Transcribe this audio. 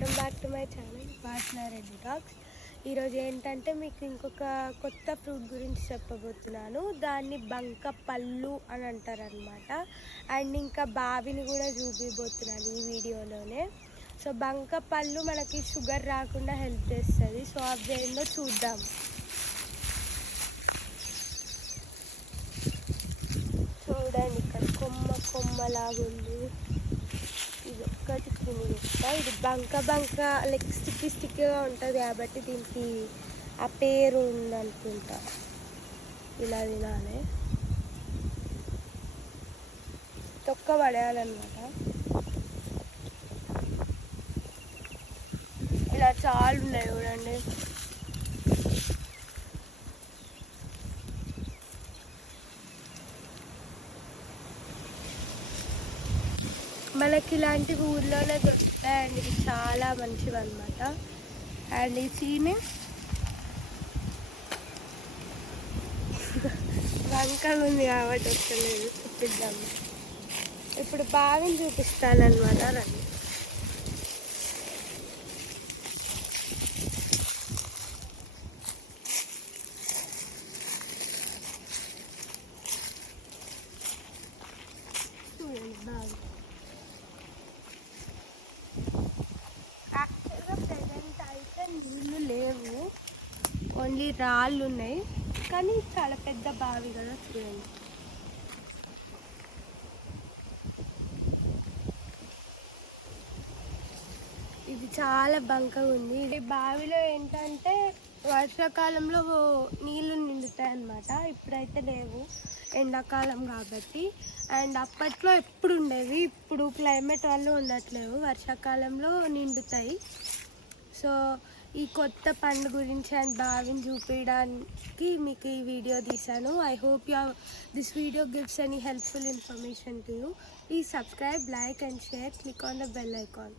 Welcome back to my channel వాసన Reddy talks. ఈరోజు ఏంటంటే మీకు ఇంకొక కొత్త ఫ్రూట్ గురించి చెప్పబోతున్నాను. దాన్ని బంక పళ్ళు అని అంటారనమాట. అండ్ ఇంకా బావిని కూడా చూపిపోతున్నాను ఈ వీడియోలోనే. సో బంక పళ్ళు మనకి షుగర్ రాకుండా హెల్ప్ చేస్తుంది. సో అవి ఏందో చూద్దాం. చూడండి, ఇక్కడ కొమ్మలాగుంది. ఇది ఒక్కటి తిని చెప్తా. ఇది బంక లైక్ స్టిక్గా ఉంటుంది కాబట్టి దీనికి ఆ పేరు ఉందనుకుంటా. ఇలా తినాలి, తొక్క పడేయాలన్నమాట. ఇలా చాలా ఉన్నాయి చూడండి. మనకి ఇలాంటివి ఊర్లోనే దొరుకుతాయండి. ఇది చాలా మంచివి అనమాట. అండ్ ఈ చీని వంకలు ఉంది కాబట్టి వస్తలేదు, చూపిద్దాము. ఇప్పుడు బావిని చూపిస్తానమాట. రండి. చూడండి బావి. యాక్చువల్గా ప్రజెంట్ అయితే నీళ్ళు లేవు, ఓన్లీ రాళ్ళు ఉన్నాయి. కానీ చాలా పెద్ద బావి కదా, చూడండి. ఇది చాలా బంకగా ఉంది. ఈ బావిలో ఏంటంటే వర్షాకాలంలో నీళ్ళు నిండుతాయి అన్నమాట. ఇప్పుడైతే లేవు, ఎండాకాలం కాబట్టి. అండ్ అప్పట్లో ఎప్పుడు ఉండేవి, ఇప్పుడు క్లైమేట్ వల్ల ఉండట్లేవు. వర్షాకాలంలో నిండుతాయి. సో ఈ కొత్త పండు గురించి అండ్ బావిని చూపించడానికి మీకు ఈ వీడియో తీశాను. I hope this video gives any helpful information to you. Please subscribe, like and share. Click on the bell icon.